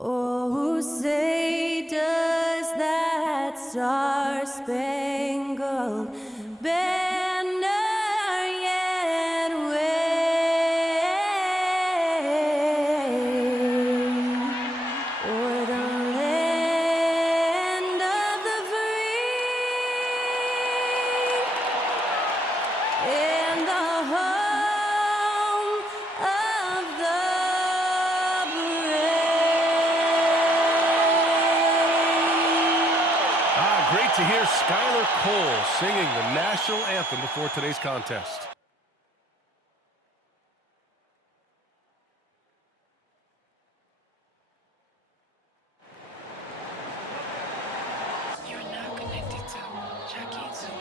Oh, say does that star-spangled banner yet wave o'er the land of the free and the home of the Great to hear Skylar Cole singing the national anthem before today's contest. You're now connected to Jackie Zulu.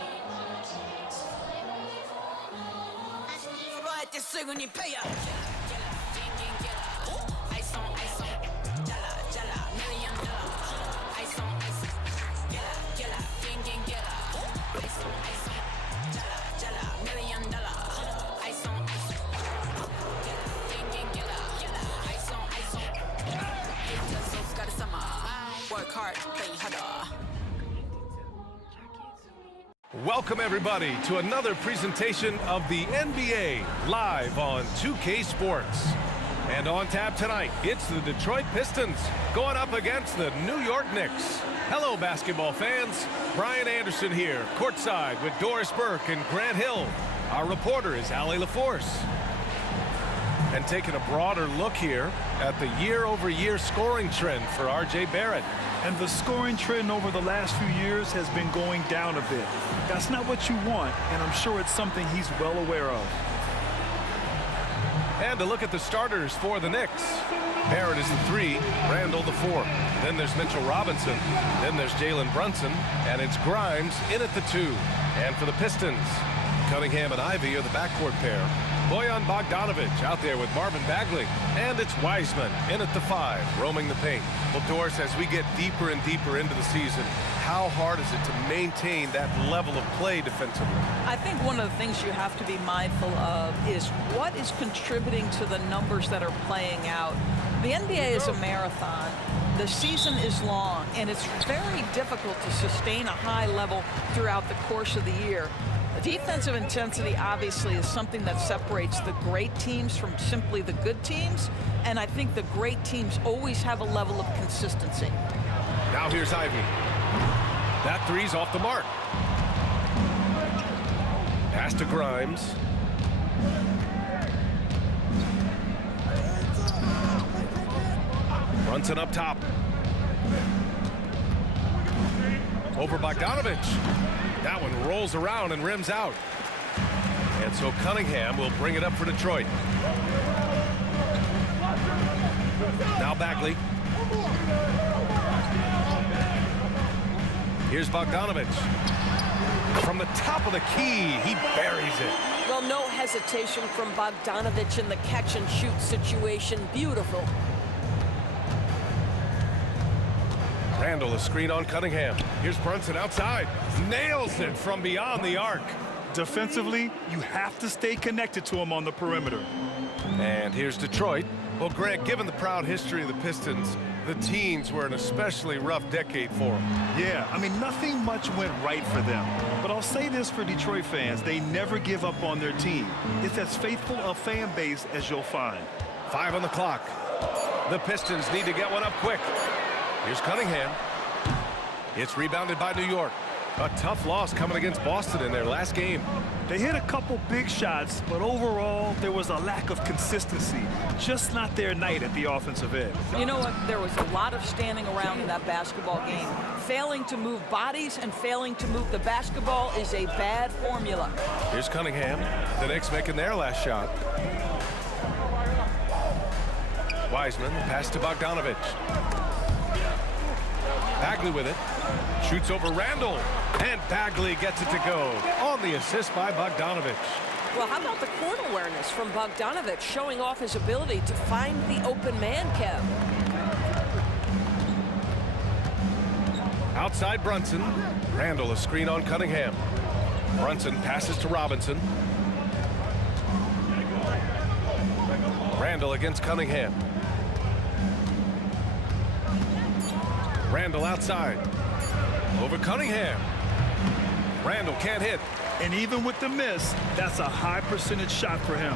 Welcome everybody to another presentation of the NBA live on 2K Sports. And on tap tonight, it's the Detroit Pistons going up against the New York Knicks. Hello basketball fans, Brian Anderson here, courtside with Doris Burke and Grant Hill. Our reporter is Ali LaForce. And taking a broader look here at the year-over-year scoring trend for RJ Barrett. And the scoring trend over the last few years has been going down a bit. That's not what you want, and I'm sure it's something he's well aware of. And to look at the starters for the Knicks. Barrett is the 3, Randall the 4. Then there's Mitchell Robinson. Then there's Jalen Brunson. And it's Grimes in at the 2. And for the Pistons, Cunningham and Ivy are the backcourt pair. Bojan Bogdanovic out there with Marvin Bagley. And it's Wiseman in at the 5, roaming the paint. Well, Doris, as we get deeper and deeper into the season, how hard is it to maintain that level of play defensively? I think one of the things you have to be mindful of is what is contributing to the numbers that are playing out. The NBA is a marathon. The season is long, and it's very difficult to sustain a high level throughout the course of the year. Defensive intensity obviously is something that separates the great teams from simply the good teams, and I think the great teams always have a level of consistency. Now here's Ivy. That 3's off the mark. Pass to Grimes. Brunson up top. Over Bogdanovic. That one rolls around and rims out. And so Cunningham will bring it up for Detroit. Now Bagley. Here's Bogdanovic. From the top of the key, he buries it. Well, no hesitation from Bogdanovic in the catch-and-shoot situation. Beautiful. Randall, a screen on Cunningham. Here's Brunson outside. Nails it from beyond the arc. Defensively, you have to stay connected to him on the perimeter. And here's Detroit. Well, Grant, given the proud history of the Pistons, the teens were an especially rough decade for them. Yeah, I mean, nothing much went right for them. But I'll say this for Detroit fans, they never give up on their team. It's as faithful a fan base as you'll find. 5 on the clock. The Pistons need to get one up quick. Here's Cunningham. It's rebounded by New York. A tough loss coming against Boston in their last game. They hit a couple big shots, but overall, there was a lack of consistency. Just not their night at the offensive end. You know what? There was a lot of standing around in that basketball game. Failing to move bodies and failing to move the basketball is a bad formula. Here's Cunningham. The Knicks making their last shot. Wiseman, pass to Bogdanovic. Bagley with it. Shoots over Randall. And Bagley gets it to go on the assist by Bogdanovic. Well, how about the court awareness from Bogdanovic, showing off his ability to find the open man, Kev? Outside Brunson. Randall, a screen on Cunningham. Brunson passes to Robinson. Randall against Cunningham. Randall outside. Over Cunningham. Randall can't hit. And even with the miss, that's a high percentage shot for him.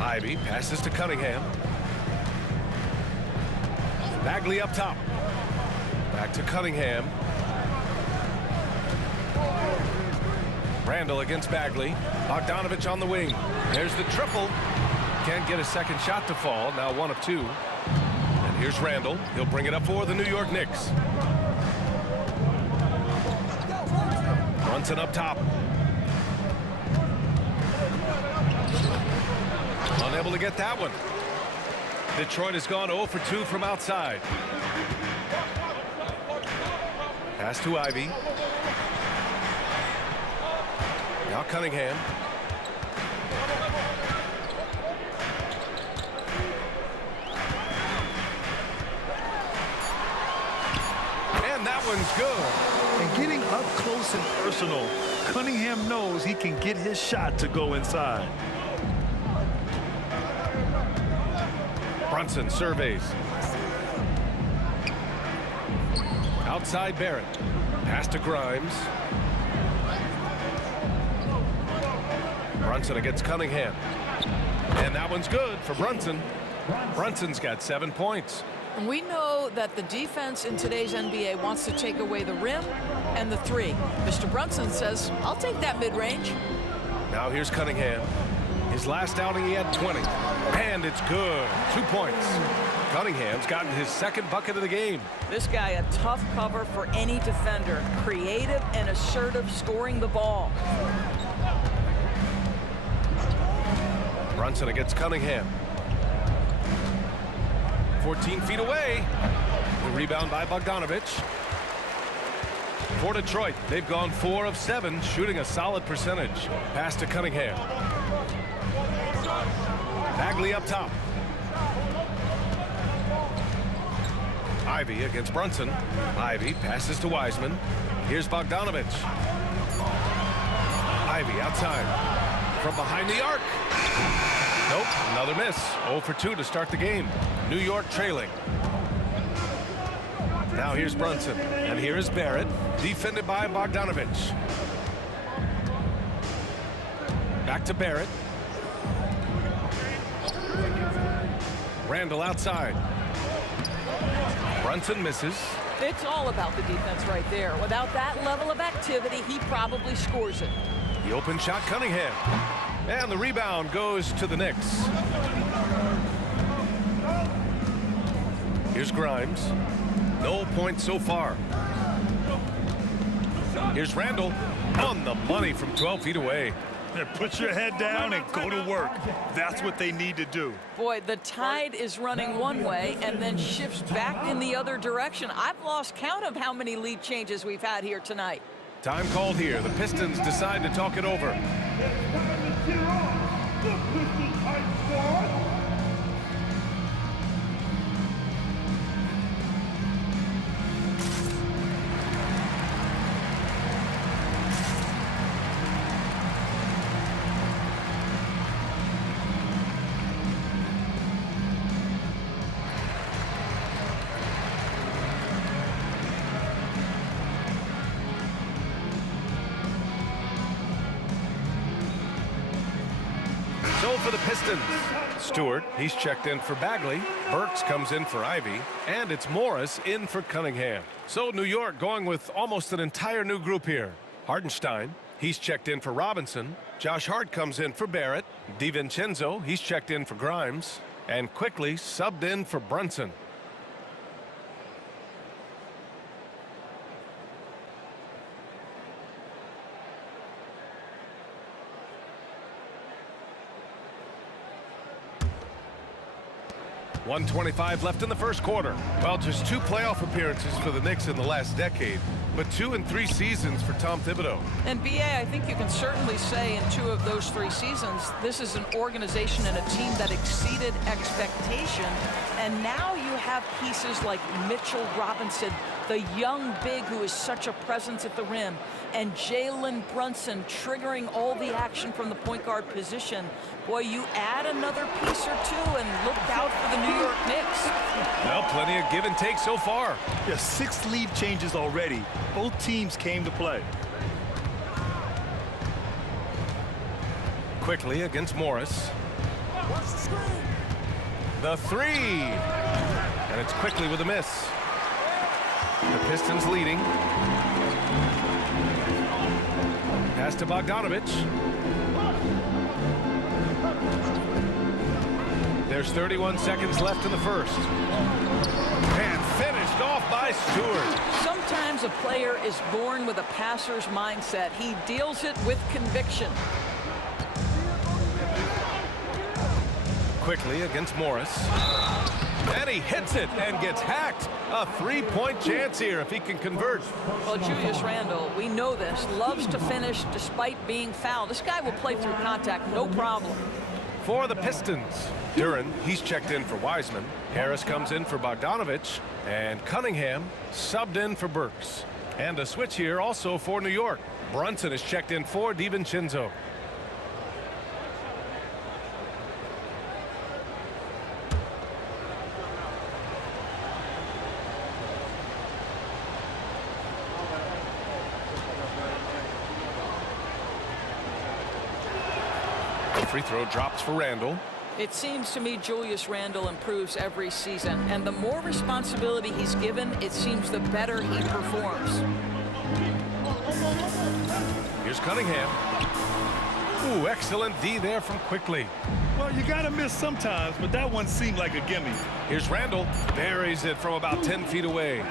Ivy passes to Cunningham. Bagley up top. Back to Cunningham. Randall against Bagley. Bogdanovich on the wing. There's the triple. Can't get a second shot to fall. Now 1 of 2. And here's Randall. He'll bring it up for the New York Knicks. Brunson up top. Unable to get that one. Detroit has gone 0 for 2 from outside. Pass to Ivy. Now Cunningham. And that one's good. And getting up close and personal, Cunningham knows he can get his shot to go inside. Brunson surveys. Outside Barrett. Pass to Grimes. Brunson against Cunningham. And that one's good for Brunson. Brunson's got 7 points. We know that the defense in today's NBA wants to take away the rim and the 3. Mr. Brunson says, I'll take that mid-range. Now here's Cunningham. His last outing he had 20. And it's good. 2 points. Cunningham's gotten his second bucket of the game. This guy a tough cover for any defender. Creative and assertive scoring the ball. Brunson against Cunningham. 14 feet away. The rebound by Bogdanovich. For Detroit, they've gone 4 of 7, shooting a solid percentage. Pass to Cunningham. Bagley up top. Ivy against Brunson. Ivy passes to Wiseman. Here's Bogdanovich. Ivy outside. From behind the arc. Nope, another miss. 0 for 2 to start the game. New York trailing. Now here's Brunson. And here is Barrett. Defended by Bogdanovich. Back to Barrett. Randall outside. Brunson misses. It's all about the defense right there. Without that level of activity, he probably scores it. The open shot, Cunningham. And the rebound goes to the Knicks. Here's Grimes. No points so far. Here's Randall on the money from 12 feet away. Put your head down and go to work. That's what they need to do. Boy, the tide is running one way and then shifts back in the other direction. I've lost count of how many lead changes we've had here tonight. Time called here. The Pistons decide to talk it over. So for the Pistons, Stewart, he's checked in for Bagley. Burks comes in for Ivy. And it's Morris in for Cunningham. So New York going with almost an entire new group here. Hardenstein, he's checked in for Robinson. Josh Hart comes in for Barrett. DiVincenzo, he's checked in for Grimes. And quickly subbed in for Brunson. .125 left in the first quarter. Well, just 2 playoff appearances for the Knicks in the last decade, but 2 in 3 seasons for Tom Thibodeau. And B.A., I think you can certainly say in 2 of those 3 seasons, this is an organization and a team that exceeded expectation. And now you have pieces like Mitchell Robinson, the young big who is such a presence at the rim, and Jalen Brunson triggering all the action from the point guard position. Boy, you add another piece or 2 and look out for the New New York Knicks. Well, plenty of give and take so far. Yeah, 6 lead changes already. Both teams came to play. Quickly against Morris. The three. And it's quickly with a miss. The Pistons leading. Pass to Bogdanovich. There's 31 seconds left in the first. And finished off by Stewart. Sometimes a player is born with a passer's mindset. He deals it with conviction. Quickly against Morris. And he hits it and gets hacked. A 3-point chance here if he can convert. Well, Julius Randle, we know this, loves to finish despite being fouled. This guy will play through contact, no problem. For the Pistons, Duren, he's checked in for Wiseman. Harris comes in for Bogdanovich. And Cunningham subbed in for Burks. And a switch here also for New York. Brunson is checked in for DiVincenzo. Free throw drops for Randle. It seems to me Julius Randle improves every season, and the more responsibility he's given, it seems the better he performs. Here's Cunningham. Ooh, excellent D there from Quickly. Well, you got to miss sometimes, but that one seemed like a gimme. Here's Randle. Buries it from about 10 feet away.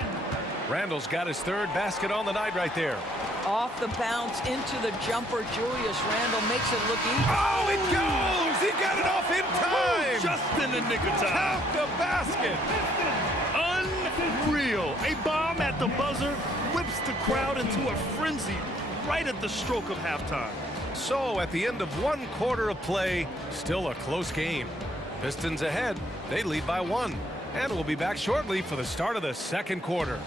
Randle's got his 3rd basket on the night right there. Off the bounce into the jumper, Julius Randle makes it look easy. Oh, it goes! He got it off in time! Just in the nick of time. Count the basket! Unreal. A bomb at the buzzer whips the crowd into a frenzy right at the stroke of halftime. So, at the end of 1 quarter of play, still a close game. Pistons ahead. They lead by 1. And we'll be back shortly for the start of the 2nd quarter.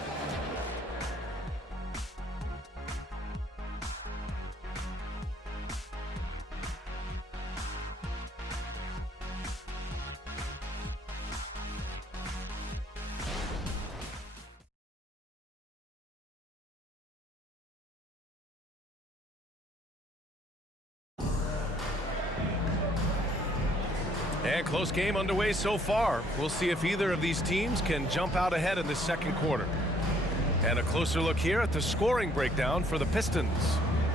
And close game underway so far. We'll see if either of these teams can jump out ahead in the 2nd quarter. And a closer look here at the scoring breakdown for the Pistons.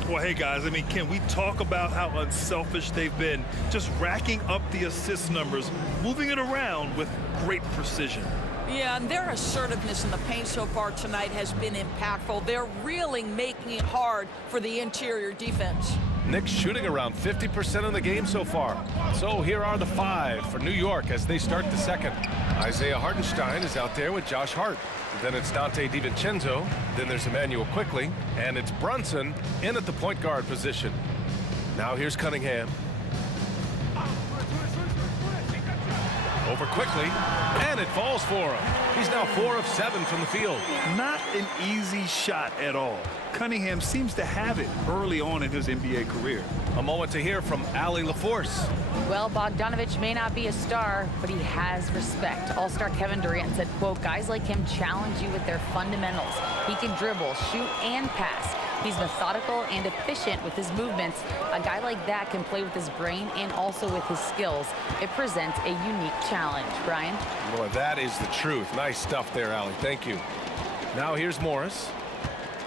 Well, hey, guys, I mean, can we talk about how unselfish they've been? Just racking up the assist numbers, moving it around with great precision. Yeah, and their assertiveness in the paint so far tonight has been impactful. They're really making it hard for the interior defense. Knicks shooting around 50% in the game so far. So here are the 5 for New York as they start the 2nd. Isaiah Hartenstein is out there with Josh Hart. Then it's Dante DiVincenzo. Then there's Emmanuel Quickly. And it's Brunson in at the point guard position. Now here's Cunningham. Over Quickly. And it falls for him. He's now 4 of 7 from the field. Not an easy shot at all. Cunningham seems to have it early on in his NBA career. A moment to hear from Allie LaForce. Well, Bogdanovich may not be a star, but he has respect. All-star Kevin Durant said, quote, guys like him challenge you with their fundamentals. He can dribble, shoot, and pass. He's methodical and efficient with his movements. A guy like that can play with his brain and also with his skills. It presents a unique challenge. Brian? Boy, that is the truth. Nice stuff there, Allie. Thank you. Now here's Morris.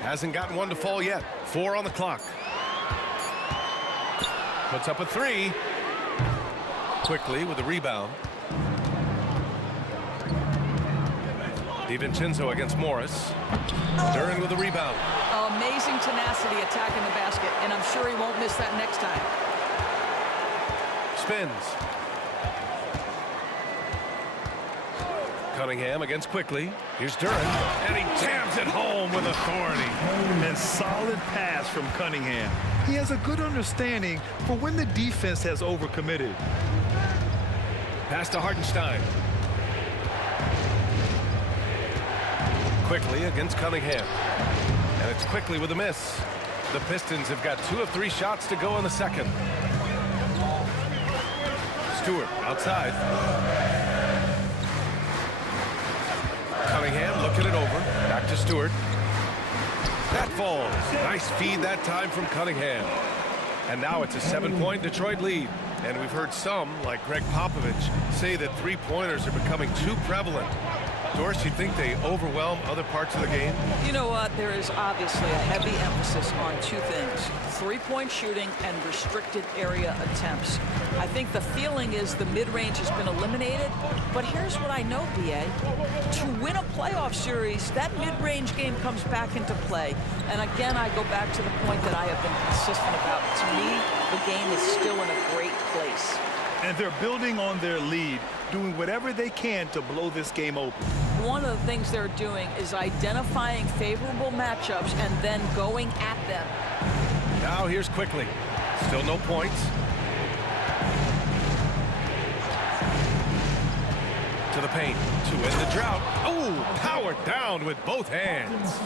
Hasn't gotten one to fall yet. 4 on the clock. Puts up a 3. Quickly with a rebound. DiVincenzo against Morris. Duren with a rebound. Amazing tenacity attacking the basket, and I'm sure he won't miss that next time. Spins. Cunningham against Quickly. Here's Duren, and he jams it home with authority. And solid pass from Cunningham. He has a good understanding for when the defense has overcommitted. Pass to Hartenstein. Quickly against Cunningham. And it's Quickly with a miss. The Pistons have got 2 of 3 shots to go in the 2nd. Stewart outside. Cunningham looking it over. Back to Stewart. That falls. Nice feed that time from Cunningham. And now it's a 7-point Detroit lead. And we've heard some, like Greg Popovich, say that three-pointers are becoming too prevalent. Doris, you think they overwhelm other parts of the game? You know what? There is obviously a heavy emphasis on two things: three-point shooting and restricted area attempts. I think the feeling is the mid-range has been eliminated, but here's what I know, BA. To win a playoff series, that mid-range game comes back into play. And again, I go back to the point that I have been consistent about. To me, the game is still in a great place. And they're building on their lead, doing whatever they can to blow this game open. One of the things they're doing is identifying favorable matchups and then going at them. Now here's Quickly. Still no points. To the paint. To end the drought. Oh, powered down with both hands.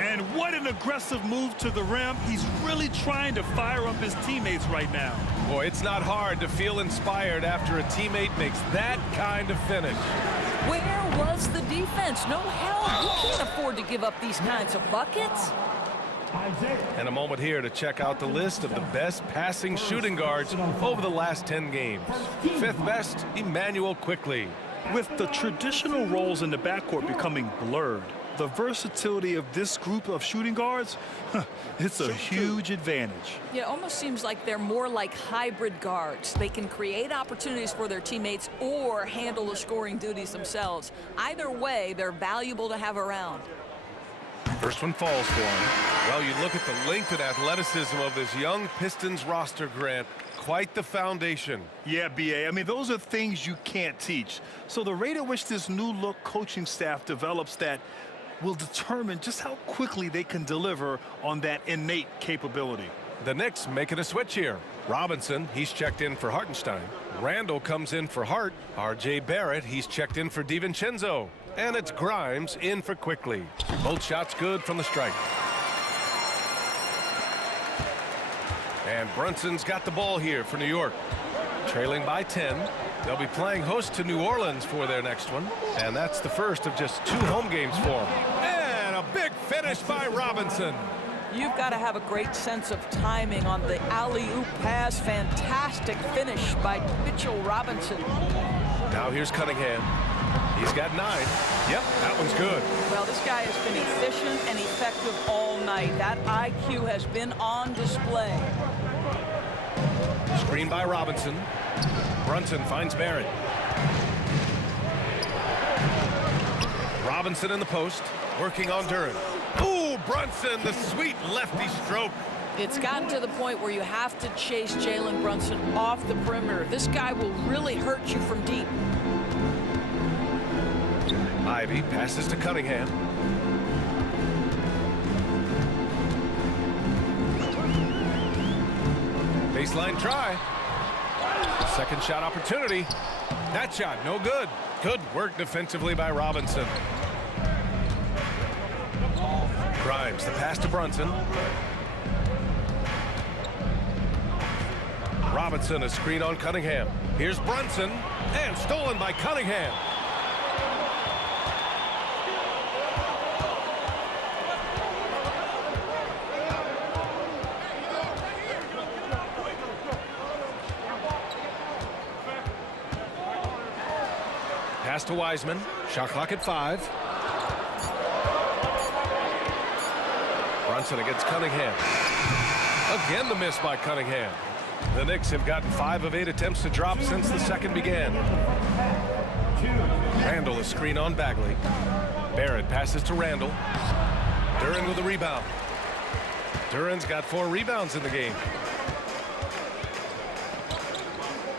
And what an aggressive move to the rim. He's really trying to fire up his teammates right now. Boy, it's not hard to feel inspired after a teammate makes that kind of finish. Where was the defense? No help. You can't afford to give up these kinds of buckets. And a moment here to check out the list of the best passing shooting guards over the last 10 games. Fifth best, Emmanuel Quickly. With the traditional roles in the backcourt becoming blurred, the versatility of this group of shooting guards, it's a huge advantage. Yeah, it almost seems like they're more like hybrid guards. They can create opportunities for their teammates or handle the scoring duties themselves. Either way, they're valuable to have around. First one falls for him. Well, you look at the length and athleticism of this young Pistons roster, Grant. Quite the foundation. Yeah, BA. I mean, those are things you can't teach. So the rate at which this new look coaching staff develops that will determine just how quickly they can deliver on that innate capability. The Knicks making a switch here. Robinson, he's checked in for Hartenstein. Randall comes in for Hart. R.J. Barrett, he's checked in for DiVincenzo. And it's Grimes in for Quickly. Both shots good from the strike. And Brunson's got the ball here for New York. Trailing by 10. They'll be playing host to New Orleans for their next one. And that's the first of just 2 home games for them. And a big finish by Robinson. You've got to have a great sense of timing on the alley-oop pass. Fantastic finish by Mitchell Robinson. Now here's Cunningham. He's got 9. Yep, that one's good. Well, this guy has been efficient and effective all night. That IQ has been on display. Screen by Robinson. Brunson finds Barrett. Robinson in the post, working on Duran. Ooh, Brunson, the sweet lefty stroke. It's gotten to the point where you have to chase Jalen Brunson off the perimeter. This guy will really hurt you from deep. Ivy passes to Cunningham. Baseline try. Second shot opportunity. That shot no good. Good work defensively by Robinson. Grimes, the pass to Brunson. Robinson, a screen on Cunningham. Here's Brunson, and stolen by Cunningham. Pass to Wiseman. Shot clock at 5. Brunson against Cunningham. Again the miss by Cunningham. The Knicks have gotten 5 of 8 attempts to drop since the second began. Randall a screen on Bagley. Barrett passes to Randall. Duran with a rebound. Duran's got 4 rebounds in the game.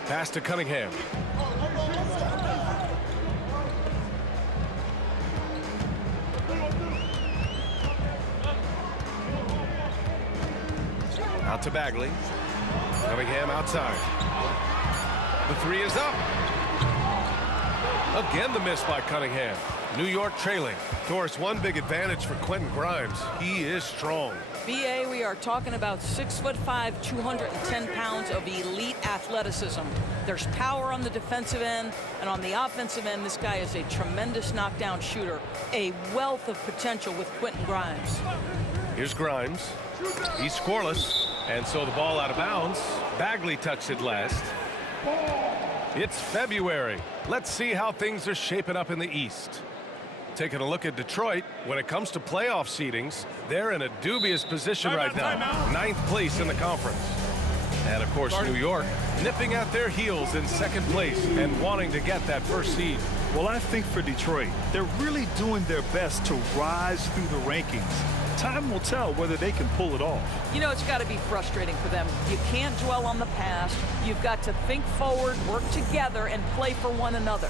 Pass to Cunningham. Out to Bagley. Cunningham outside. The 3 is up. Again the miss by Cunningham. New York trailing. Of course, one big advantage for Quentin Grimes. He is strong. BA, we are talking about 6'5", 210 pounds of elite athleticism. There's power on the defensive end, and on the offensive end, this guy is a tremendous knockdown shooter, a wealth of potential with Quentin Grimes. Here's Grimes. He's scoreless, and so the ball out of bounds. Bagley touched it last. It's February. Let's see how things are shaping up in the East. Taking a look at Detroit, when it comes to playoff seedings, they're in a dubious position right now. 9th place in the conference. And of course, New York nipping at their heels in 2nd place and wanting to get that first seed. Well, I think for Detroit, they're really doing their best to rise through the rankings. Time will tell whether they can pull it off. You know, it's got to be frustrating for them. You can't dwell on the past. You've got to think forward, work together, and play for one another.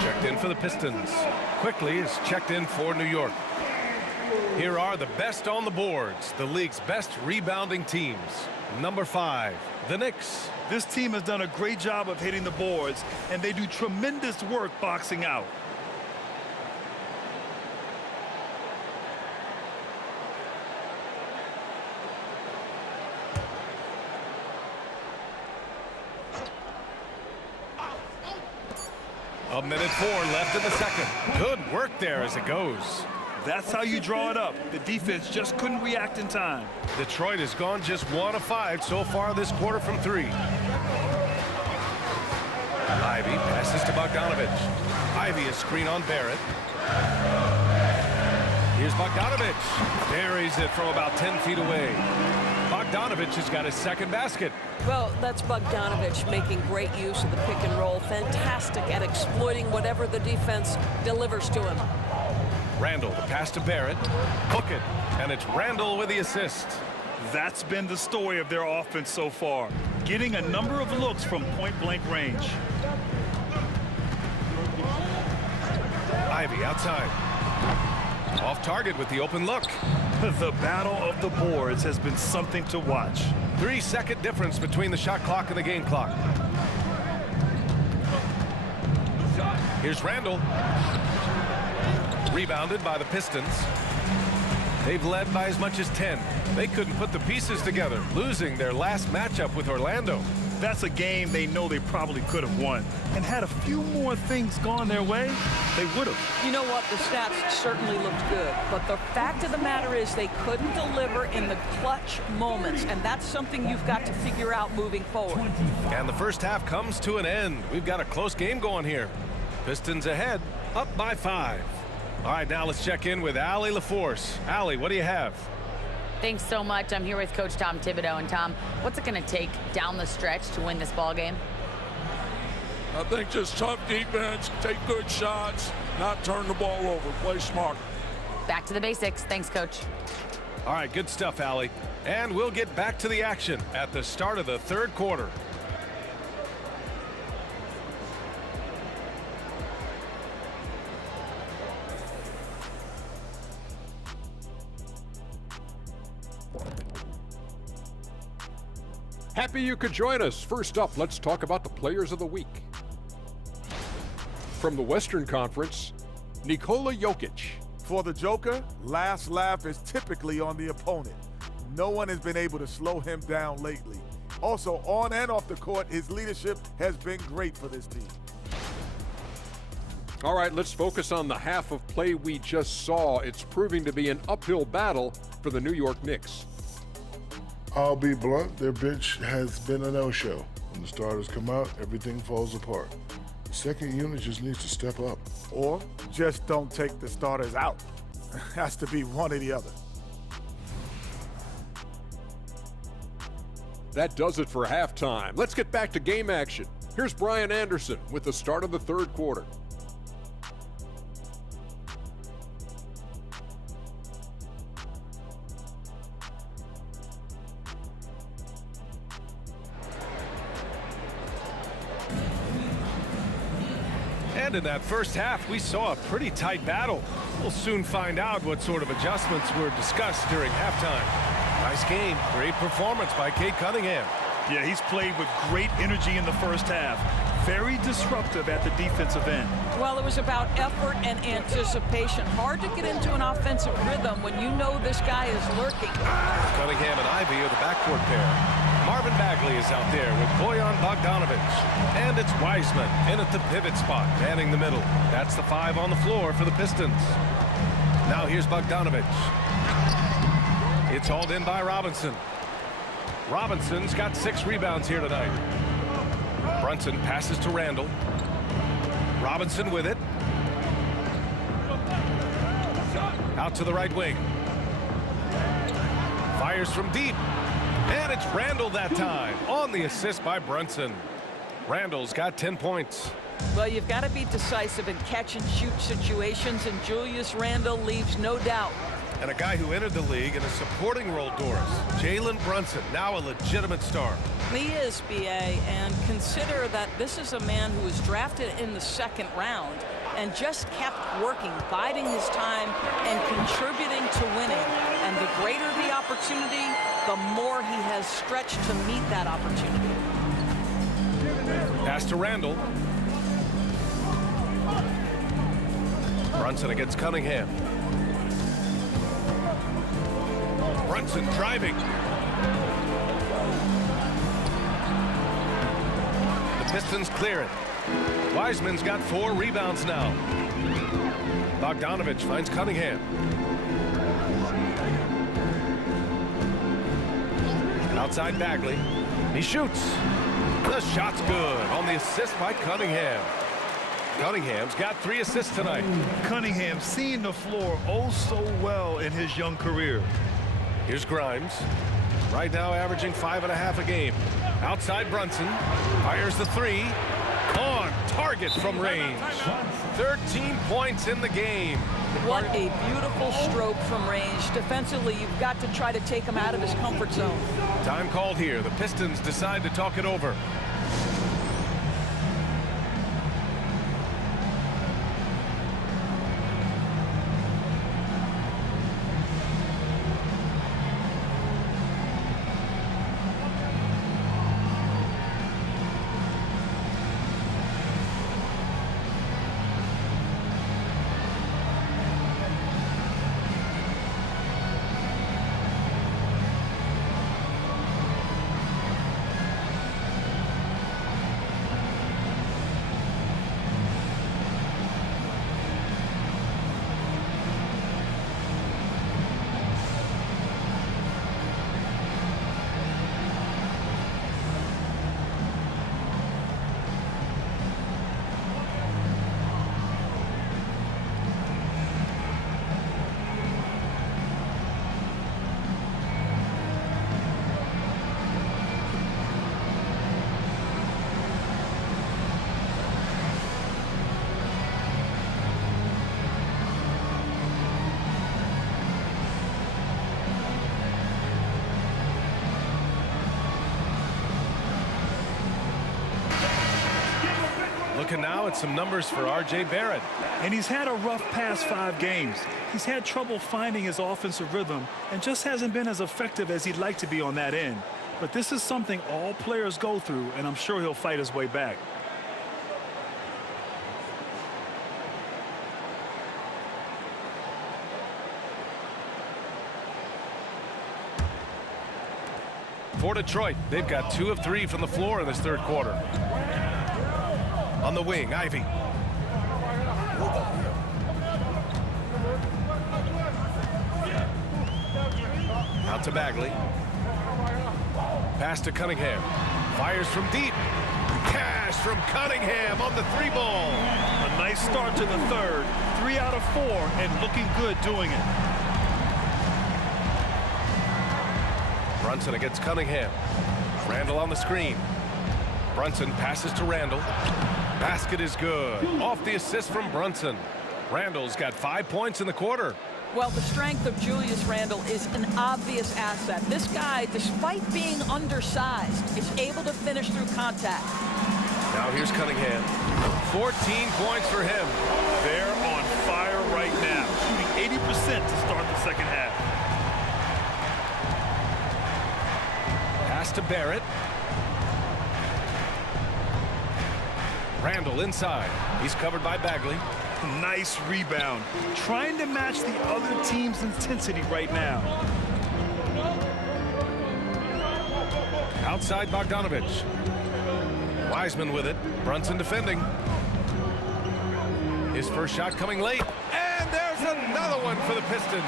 Checked in for the Pistons. Quickly is checked in for New York. Here are the best on the boards, the league's best rebounding teams. Number 5, the Knicks. This team has done a great job of hitting the boards, and they do tremendous work boxing out. A minute 4 left in the second. Good work there as it goes. That's how you draw it up. The defense just couldn't react in time. Detroit has gone just 1 of 5 so far this quarter from 3. Ivy passes to Bogdanovich. Ivy is screen on Barrett. Here's Bogdanovich. Buries it from about 10 feet away. Bogdanovich has got his second basket. Well, that's Bogdanovich making great use of the pick and roll. Fantastic at exploiting whatever the defense delivers to him. Randall, the pass to Barrett. Hook it, and it's Randall with the assist. That's been the story of their offense so far, getting a number of looks from point-blank range. Ivy outside. Off target with the open look. The battle of the boards has been something to watch. 3-second difference between the shot clock and the game clock. Here's Randall. Rebounded by the Pistons. They've led by as much as 10. They couldn't put the pieces together, losing their last matchup with Orlando. That's a game they know they probably could have won. And had a few more things gone their way, they would have. You know what? The stats certainly looked good. But the fact of the matter is they couldn't deliver in the clutch moments. And that's something you've got to figure out moving forward. And the first half comes to an end. We've got a close game going here. Pistons ahead, up by 5. All right, now let's check in with Allie LaForce. Allie, what do you have? Thanks so much. I'm here with Coach Tom Thibodeau. And Tom, what's it going to take down the stretch to win this ball game? I think just tough defense, take good shots, not turn the ball over, play smart. Back to the basics. Thanks, Coach. All right, good stuff, Allie. And we'll get back to the action at the start of the third quarter. Happy you could join us. First up, let's talk about the players of the week. From the Western Conference, Nikola Jokic. For the Joker, last laugh is typically on the opponent. No one has been able to slow him down lately. Also, on and off the court, his leadership has been great for this team. All right, let's focus on the half of play we just saw. It's proving to be an uphill battle for the New York Knicks. I'll be blunt, their bench has been a no-show. When the starters come out, everything falls apart. The second unit just needs to step up. Or just don't take the starters out. Has to be one or the other. That does it for halftime. Let's get back to game action. Here's Brian Anderson with the start of the third quarter. And in that first half, we saw a pretty tight battle. We'll soon find out what sort of adjustments were discussed during halftime. Nice game. Great performance by Cade Cunningham. Yeah, he's played with great energy in the first half. Very disruptive at the defensive end. Well, it was about effort and anticipation. Hard to get into an offensive rhythm when you know this guy is lurking. Cunningham and Ivy are the backcourt pair. Marvin Bagley is out there with Bojan Bogdanovic. And it's Wiseman in at the pivot spot, manning the middle. That's the 5 on the floor for the Pistons. Now here's Bogdanovic. It's hauled in by Robinson. Robinson's got 6 rebounds here tonight. Brunson passes to Randall. Robinson with it. Out to the right wing. Fires from deep. And it's Randall that time on the assist by Brunson. Randall's got 10 points. Well, you've got to be decisive in catch-and-shoot situations, and Julius Randle leaves no doubt. And a guy who entered the league in a supporting role, Doris. Jalen Brunson, now a legitimate star. He is, B.A., and consider that this is a man who was drafted in the second round and just kept working, biding his time, and contributing to winning. And the greater the opportunity, the more he has stretched to meet that opportunity. Pass to Randall. Brunson against Cunningham. Brunson driving. The Pistons clear it. Wiseman's got 4 rebounds now. Bogdanovic finds Cunningham. Outside Bagley. He shoots. The shot's good on the assist by Cunningham. Cunningham's got 3 assists tonight. Cunningham seeing the floor oh so well in his young career. Here's Grimes. Right now averaging 5.5 a game. Outside Brunson. Fires the 3. On target from range. 13 points in the game. What a beautiful stroke from range. Defensively, you've got to try to take him out of his comfort zone. Time called here. The Pistons decide to talk it over. Looking now at some numbers for R.J. Barrett. And he's had a rough past 5 games. He's had trouble finding his offensive rhythm and just hasn't been as effective as he'd like to be on that end. But this is something all players go through, and I'm sure he'll fight his way back. For Detroit, they've got 2 of 3 from the floor in this third quarter. On the wing, Ivy. Out to Bagley. Pass to Cunningham. Fires from deep. Cash from Cunningham on the 3-ball. A nice start to the third. 3 out of 4 and looking good doing it. Brunson against Cunningham. Randall on the screen. Brunson passes to Randall. Basket is good. Off the assist from Brunson. Randall's got 5 points in the quarter. Well, the strength of Julius Randle is an obvious asset. This guy, despite being undersized, is able to finish through contact. Now here's Cunningham. 14 points for him. They're on fire right now, shooting 80% to start the second half. Pass to Barrett. Randall inside. He's covered by Bagley. Nice rebound. Trying to match the other team's intensity right now. Outside Bogdanovich. Wiseman with it. Brunson defending. His first shot coming late. And there's another one for the Pistons.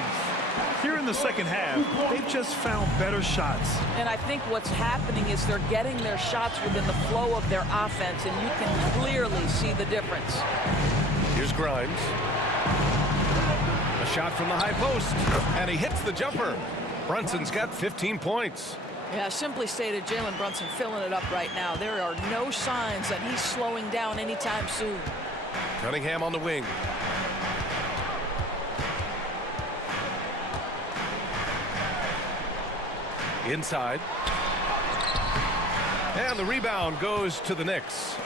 Here in the second half, they've just found better shots. And I think what's happening is they're getting their shots within the flow of their offense, and you can clearly see the difference. Here's Grimes. A shot from the high post, and he hits the jumper. Brunson's got 15 points. Yeah, simply stated, Jalen Brunson filling it up right now. There are no signs that he's slowing down anytime soon. Cunningham on the wing. Inside. And the rebound goes to the Knicks.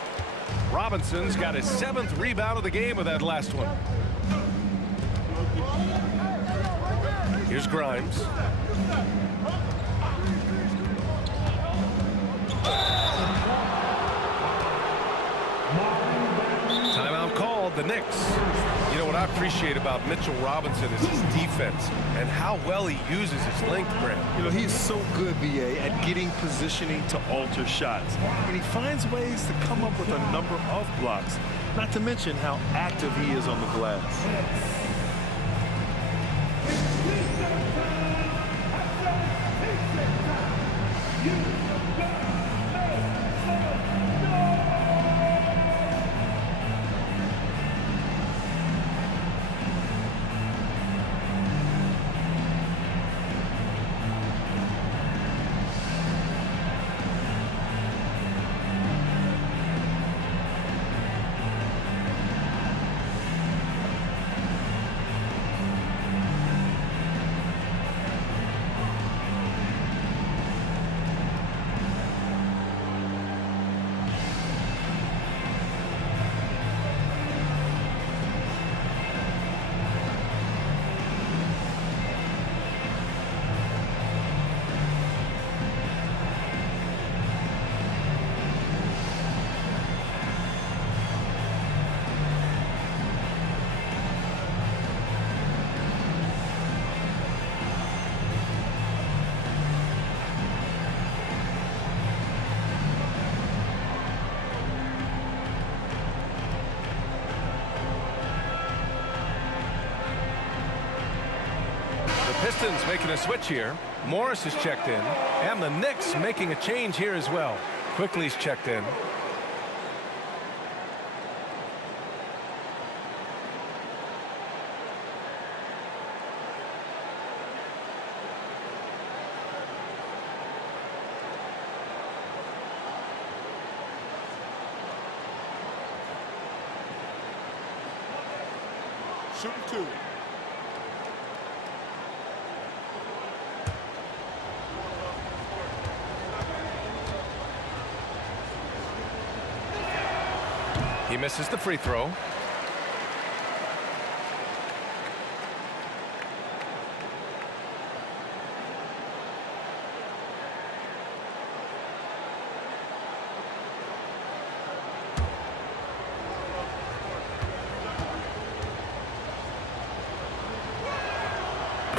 Robinson's got his 7th rebound of the game with that last one. Here's Grimes. Timeout called, the Knicks. You know what I appreciate about Mitchell Robinson is his defense and how well he uses his length, Grant. You know, he's so good, BA, at getting positioning to alter shots. And he finds ways to come up with a number of blocks, not to mention how active he is on the glass. Pistons making a switch here. Morris is checked in, and the Knicks making a change here as well. Quickly's checked in. Shooting 2. He misses the free throw.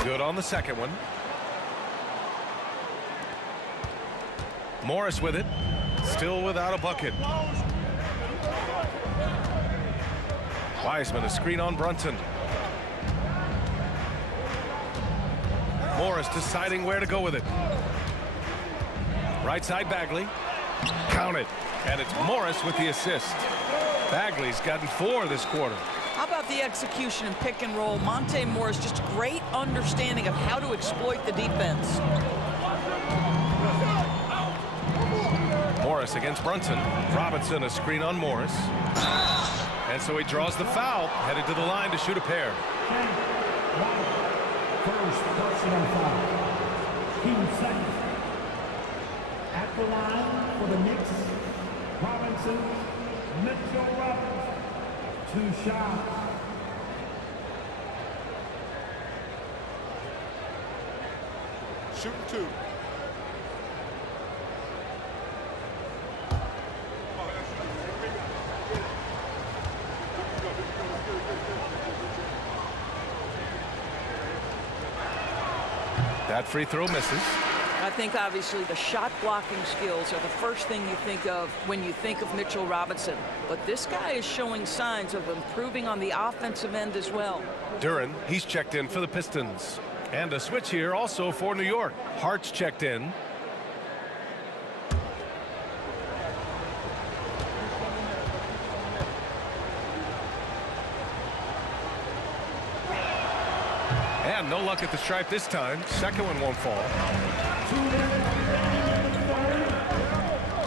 Good on the second one. Morris with it. Still without a bucket. Wiseman, a screen on Brunson. Morris deciding where to go with it. Right side Bagley. Count it. And it's Morris with the assist. Bagley's gotten 4 this quarter. How about the execution and pick and roll? Monte Morris, just a great understanding of how to exploit the defense. Morris against Brunson. Robinson, a screen on Morris. And so he draws the foul, headed to the line to shoot a pair. First personal foul. Team second. At the line for the Knicks, Robinson, Mitchell Robinson. 2 shots. Shooting 2. That free throw misses. I think obviously the shot blocking skills are the first thing you think of when you think of Mitchell Robinson. But this guy is showing signs of improving on the offensive end as well. Duren, he's checked in for the Pistons. And a switch here also for New York. Hart's checked in. And no luck at the stripe this time. Second one won't fall.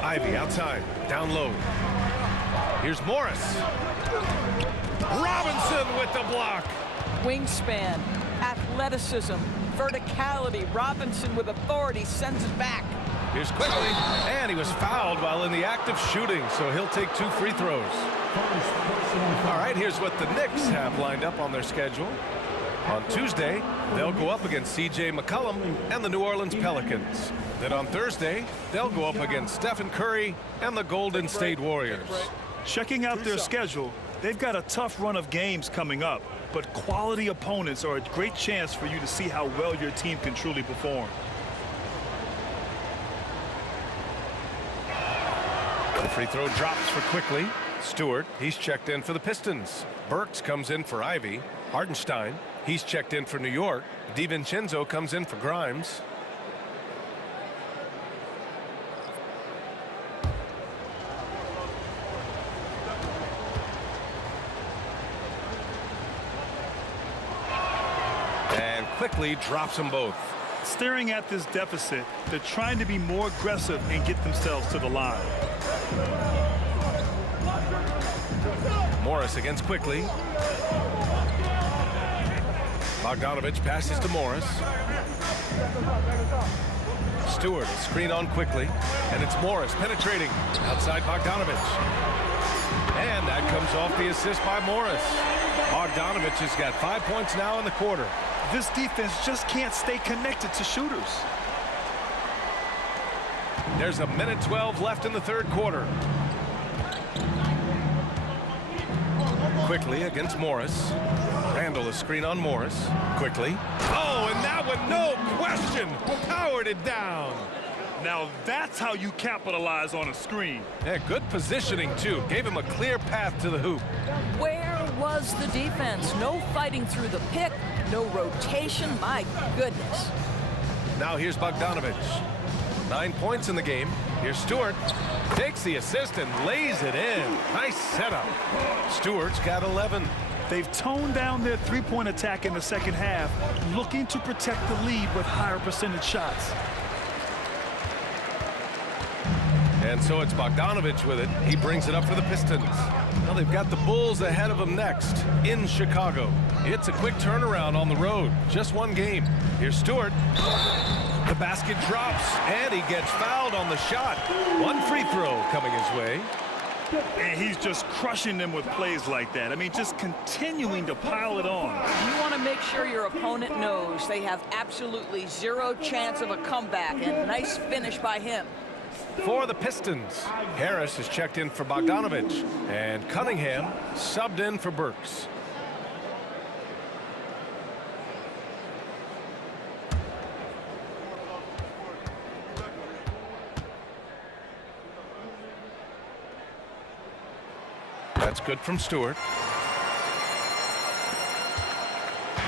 Ivy outside, down low. Here's Morris. Robinson with the block. Wingspan, athleticism, verticality. Robinson with authority sends it back. Here's quickly, and he was fouled while in the act of shooting, so he'll take 2 free throws. All right, here's what the Knicks have lined up on their schedule. On Tuesday, they'll go up against C.J. McCollum and the New Orleans Pelicans. Then on Thursday, they'll go up against Stephen Curry and the Golden State Warriors. Checking out their schedule, they've got a tough run of games coming up, but quality opponents are a great chance for you to see how well your team can truly perform. The free throw drops for Quickly. Stewart, he's checked in for the Pistons. Burks comes in for Ivy. Hartenstein, he's checked in for New York. DiVincenzo comes in for Grimes. And Quickly drops them both. Staring at this deficit, they're trying to be more aggressive and get themselves to the line. Morris against Quickly. Bogdanovich passes to Morris. Stewart, a screen on Quickly, and it's Morris penetrating outside Bogdanovich. And that comes off the assist by Morris. Bogdanovich has got 5 points now in the quarter. This defense just can't stay connected to shooters. There's a minute 12 left in the third quarter. Quickly against Morris. Randall, a screen on Morris. Quickly. Oh, and that one, no question, powered it down. Now that's how you capitalize on a screen. Yeah, good positioning, too. Gave him a clear path to the hoop. Where was the defense? No fighting through the pick, no rotation. My goodness. Now here's Bogdanovich. 9 points in the game. Here's Stewart. Takes the assist and lays it in. Nice setup. Stewart's got 11. They've toned down their three-point attack in the second half, looking to protect the lead with higher percentage shots. And so it's Bogdanovich with it. He brings it up for the Pistons. Well, they've got the Bulls ahead of them next in Chicago. It's a quick turnaround on the road. Just one game. Here's Stewart. The basket drops, and he gets fouled on the shot. One free throw coming his way. And he's just crushing them with plays like that. I mean, just continuing to pile it on. You want to make sure your opponent knows they have absolutely zero chance of a comeback, and nice finish by him. For the Pistons, Harris is checked in for Bogdanovich, and Cunningham subbed in for Burks. That's good from Stewart.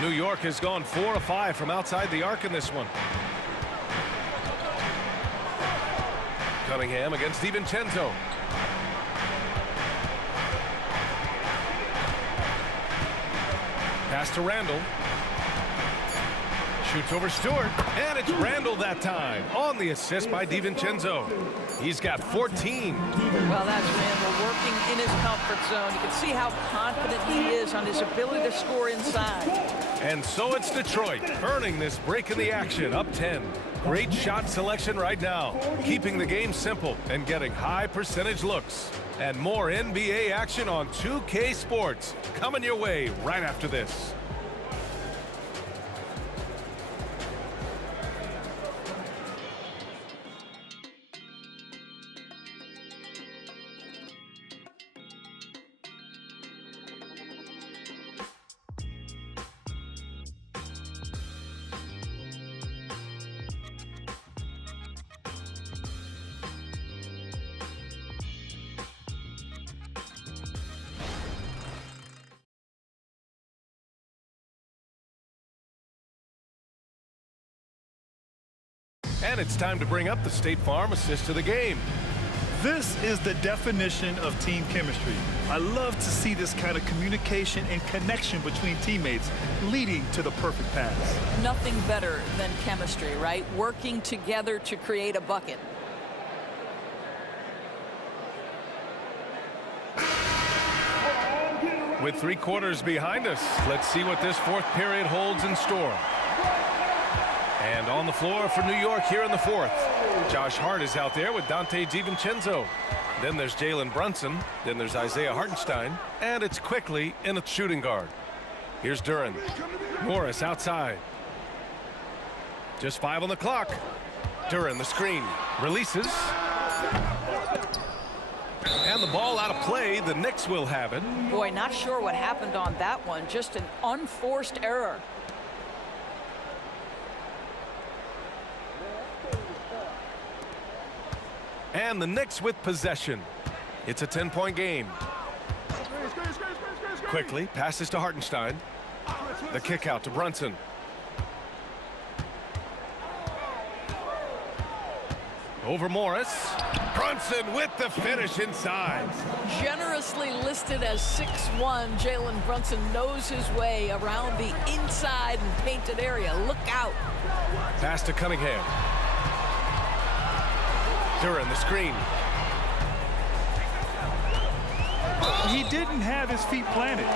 New York has gone 4 of 5 from outside the arc in this one. Cunningham against DiVincenzo. Pass to Randall. Shoots over Stewart, and it's Randall that time on the assist by DiVincenzo. He's got 14. Well, that's Randall working in his comfort zone. You can see how confident he is on his ability to score inside. And so it's Detroit earning this break in the action, up 10. Great shot selection right now, keeping the game simple and getting high percentage looks. And more NBA action on 2K Sports coming your way right after this. And it's time to bring up the State Farm assist to the game. This is the definition of team chemistry. I love to see this kind of communication and connection between teammates leading to the perfect pass. Nothing better than chemistry, right? Working together to create a bucket. With 3 quarters behind us, let's see what this 4th period holds in store. And on the floor for New York here in the 4th. Josh Hart is out there with Dante DiVincenzo. Then there's Jalen Brunson. Then there's Isaiah Hartenstein. And it's quickly in a shooting guard. Here's Duren. Morris outside. Just 5 on the clock. Duren the screen. Releases. And the ball out of play. The Knicks will have it. Boy, not sure what happened on that one. Just an unforced error. And the Knicks with possession. It's a 10-point game. Quickly passes to Hartenstein. The kick out to Brunson. Over Morris. Brunson with the finish inside. Generously listed as 6'1", Jalen Brunson knows his way around the inside and painted area. Look out. Pass to Cunningham. Duren the screen. He didn't have his feet planted.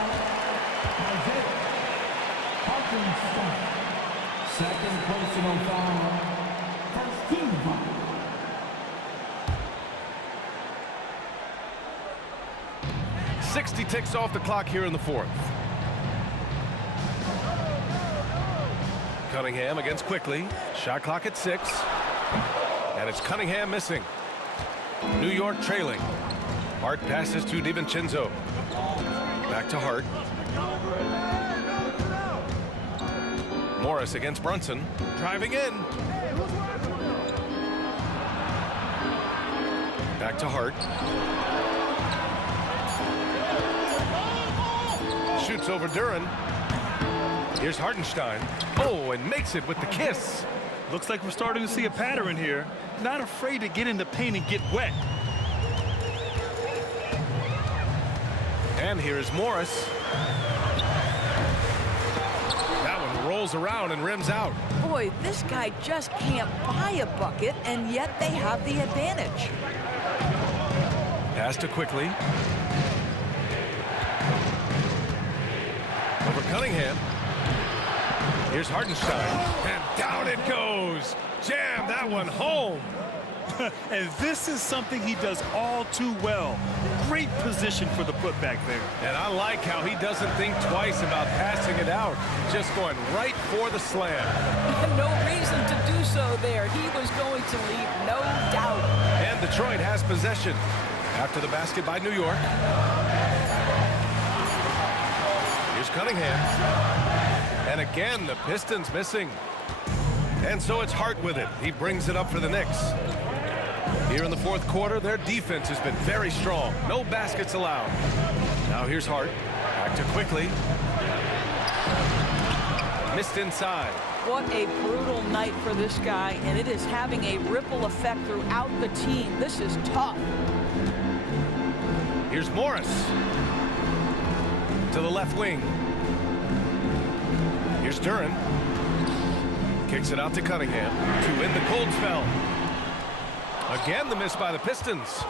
Second personal foul. First team foul. .60 ticks off the clock here in the 4th. Cunningham against Quickly. Shot clock at 6. And it's Cunningham missing. New York trailing. Hart passes to DiVincenzo. Back to Hart. Morris against Brunson. Driving in. Back to Hart. Shoots over Duren. Here's Hartenstein. Oh, and makes it with the kiss. Looks like we're starting to see a pattern here. Not afraid to get in the paint and get wet. And here's Morris. That one rolls around and rims out. Boy, this guy just can't buy a bucket, and yet they have the advantage. Pass to Quickly. Over Cunningham. Here's Hartenstein. And down it goes. Jam that one home. And this is something he does all too well. Great position for the putback there. And I like how he doesn't think twice about passing it out. Just going right for the slam. No reason to do so there. He was going to leave, no doubt. And Detroit has possession after the basket by New York. Here's Cunningham. And again, the Pistons missing. And so it's Hart with it. He brings it up for the Knicks. Here in the 4th quarter, their defense has been very strong. No baskets allowed. Now here's Hart. Back to quickly. Missed inside. What a brutal night for this guy, and it is having a ripple effect throughout the team. This is tough. Here's Morris to the left wing. Here's Duren. Kicks it out to Cunningham to end the cold spell. Again, the miss by the Pistons.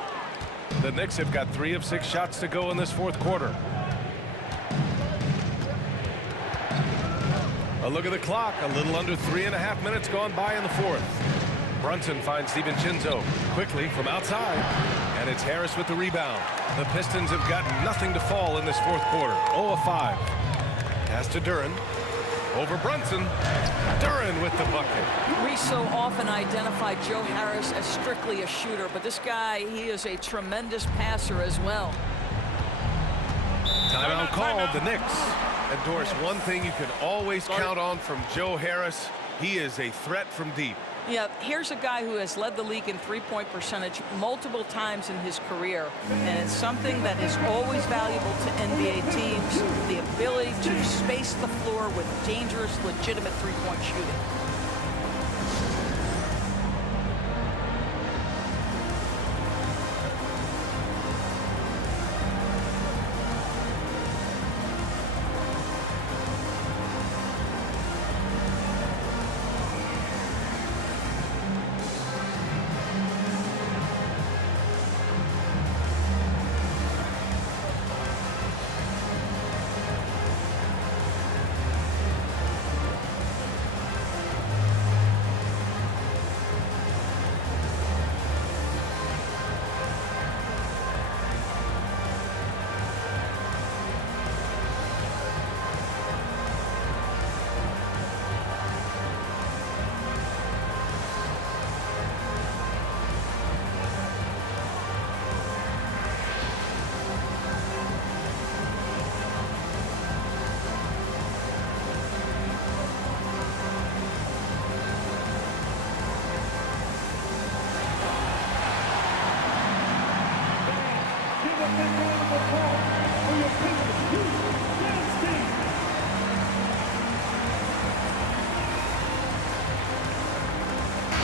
The Knicks have got 3 of 6 shots to go in this fourth quarter. A look at the clock. A little under 3.5 minutes gone by in the fourth. Brunson finds DiVincenzo quickly from outside, and it's Harris with the rebound. The Pistons have got nothing to fall in this fourth quarter. 0 of 5. Pass to Duren. Over Brunson. Duren with the bucket. We so often identify Joe Harris as strictly a shooter, but this guy, he is a tremendous passer as well. Timeout called. The Knicks. And Doris, one thing you can always count on from Joe Harris, he is a threat from deep. Yeah, here's a guy who has led the league in three-point percentage multiple times in his career, and it's something that is always valuable to NBA teams, the ability to space the floor with dangerous, legitimate three-point shooting.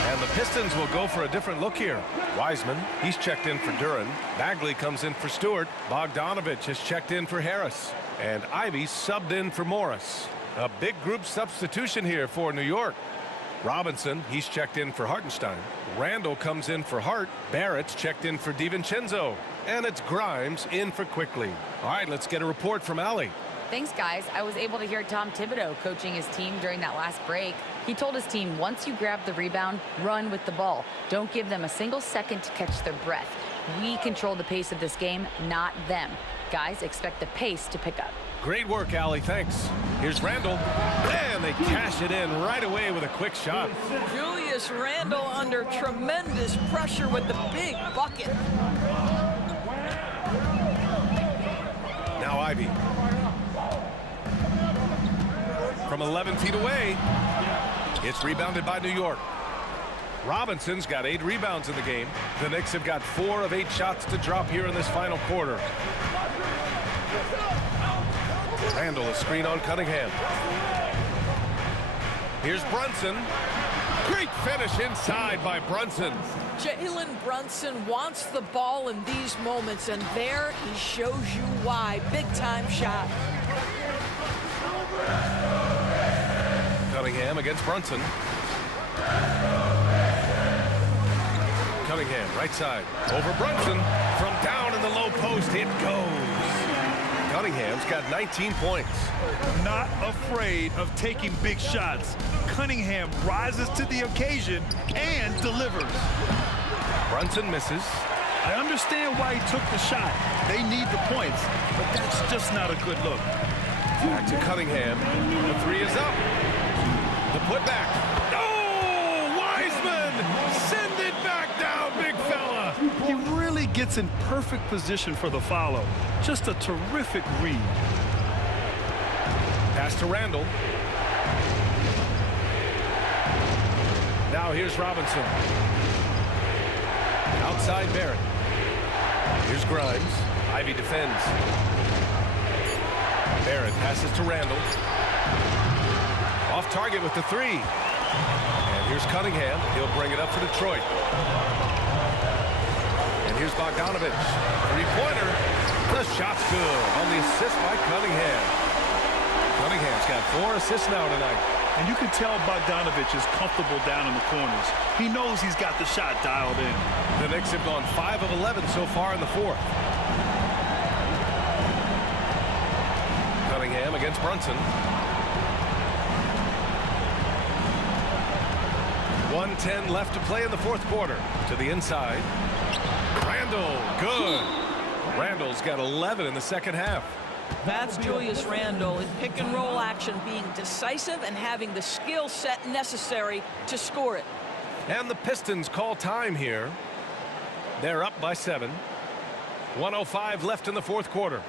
And the Pistons will go for a different look here. Wiseman, he's checked in for Duren. Bagley comes in for Stewart. Bogdanovich has checked in for Harris. And Ivy subbed in for Morris. A big group substitution here for New York. Robinson, he's checked in for Hartenstein. Randall comes in for Hart. Barrett's checked in for DiVincenzo. And it's Grimes in for Quickly. All right, let's get a report from Allie. Thanks, guys. I was able to hear Tom Thibodeau coaching his team during that last break. He told his team, once you grab the rebound, run with the ball. Don't give them a single second to catch their breath. We control the pace of this game, not them. Guys, expect the pace to pick up. Great work, Allie. Thanks. Here's Randall. And they cash it in right away with a quick shot. Julius Randle under tremendous pressure with the big bucket. Now Ivy. From 11 feet away. It's rebounded by New York. Robinson's got 8 rebounds in the game. The Knicks have got 4 of 8 shots to drop here in this final quarter. Randall, a screen on Cunningham. Here's Brunson. Great finish inside by Brunson. Jalen Brunson wants the ball in these moments, and there he shows you why. Big-time shot. Cunningham against Brunson. Cunningham, right side. Over Brunson. From down in the low post, it goes. Cunningham's got 19 points. Not afraid of taking big shots. Cunningham rises to the occasion and delivers. Brunson misses. I understand why he took the shot. They need the points, but that's just not a good look. Back to Cunningham. The 3 is up. The putback. Oh, Wiseman! Send it back down, big fella. He really gets in perfect position for the follow. Just a terrific read. Pass to Randall. Now here's Robinson. Outside Barrett. Here's Grimes. Ivy defends. Barrett passes to Randall. Off target with the three. And here's Cunningham. He'll bring it up for Detroit. And here's Bogdanovich. Three-pointer. The shot's good on the assist by Cunningham. Cunningham's got 4 assists now tonight. And you can tell Bogdanovich is comfortable down in the corners. He knows he's got the shot dialed in. The Knicks have gone 5 of 11 so far in the fourth. Cunningham against Brunson. 1:10 left to play in the fourth quarter. To the inside. Randall, good. Randall's got 11 in the second half. That's Julius Randle in pick and roll action, being decisive and having the skill set necessary to score it. And the Pistons call time here. They're up by 7. 1:05 left in the fourth quarter.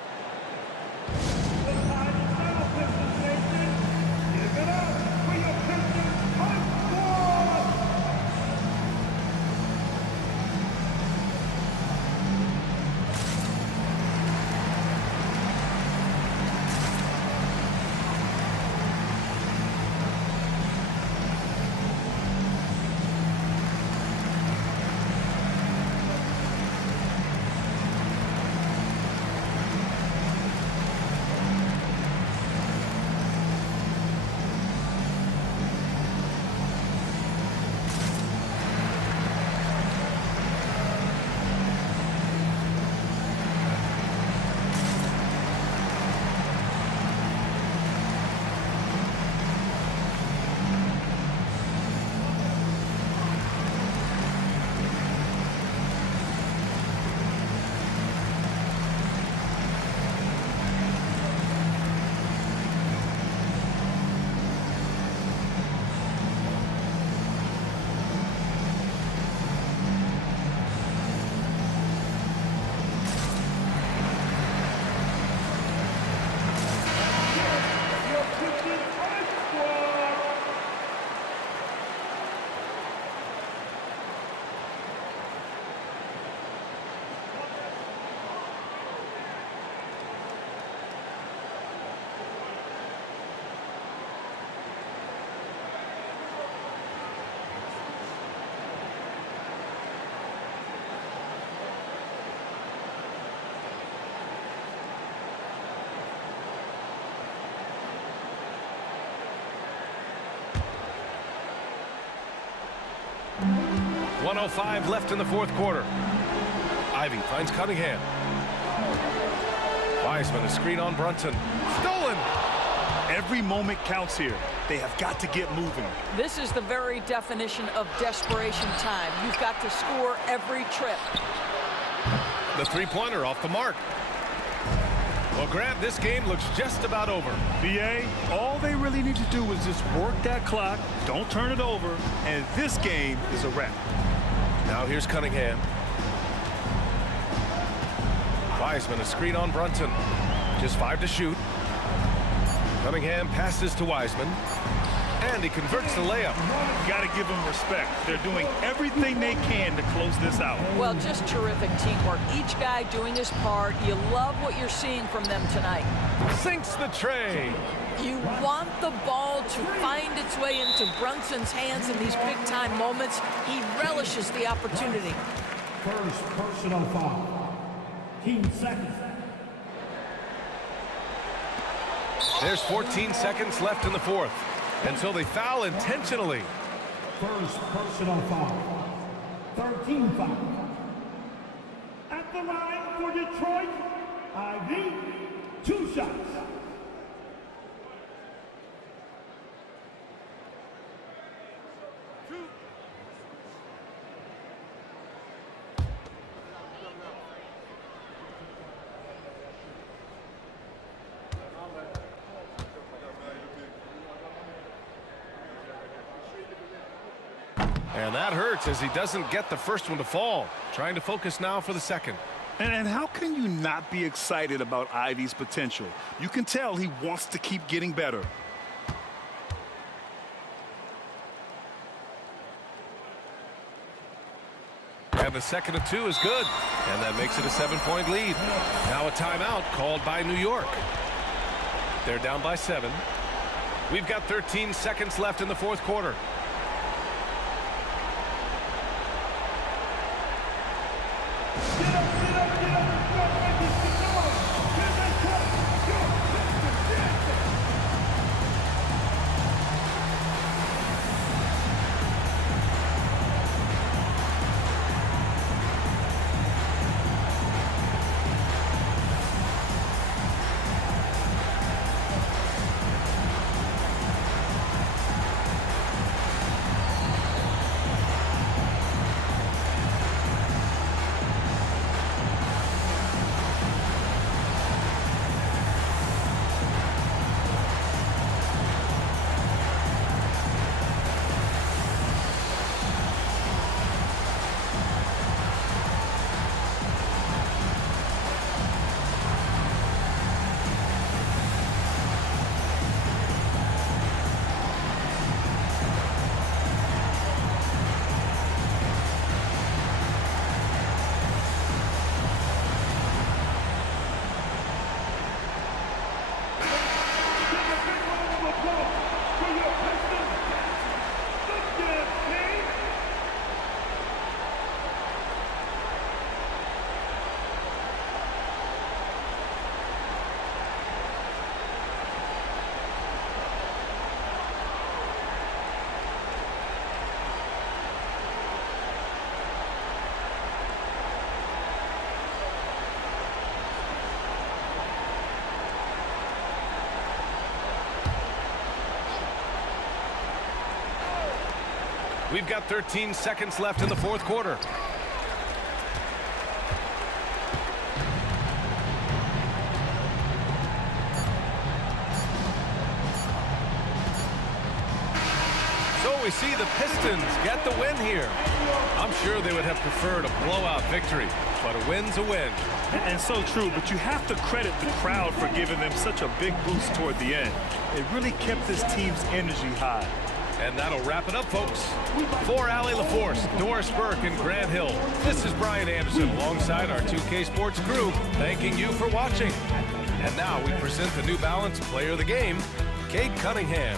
.105 left in the fourth quarter. Ivy finds Cunningham. Wiseman, a screen on Brunson. Stolen! Every moment counts here. They have got to get moving. This is the very definition of desperation time. You've got to score every trip. The three-pointer off the mark. Well, Grant, this game looks just about over. BA, all they really need to do is just work that clock, don't turn it over, and this game is a wrap. Now here's Cunningham. Wiseman, a screen on Brunson. Just 5 to shoot. Cunningham passes to Wiseman. And he converts the layup. Got to give them respect. They're doing everything they can to close this out. Well, just terrific teamwork. Each guy doing his part. You love what you're seeing from them tonight. Sinks the tray. You want the ball to find its way into Brunson's hands in these big-time moments. He relishes the opportunity. First personal foul. Team second. There's 14 seconds left in the fourth. And so they foul intentionally. First personal foul. 13 foul. At the line for Detroit, Ivy, 2 shots. And that hurts as he doesn't get the first one to fall. Trying to focus now for the second. And how can you not be excited about Ivy's potential? You can tell he wants to keep getting better. And the second of 2 is good. And that makes it a 7-point lead. Now a timeout called by New York. They're down by 7. We've got 13 seconds left in the fourth quarter. We've got 13 seconds left in the fourth quarter. So we see the Pistons get the win here. I'm sure they would have preferred a blowout victory, but a win's a win. And so true, but you have to credit the crowd for giving them such a big boost toward the end. It really kept this team's energy high. And that'll wrap it up, folks. For Allie LaForce, Doris Burke, and Grant Hill, this is Brian Anderson alongside our 2K Sports crew, thanking you for watching. And now we present the New Balance Player of the Game, Kate Cunningham.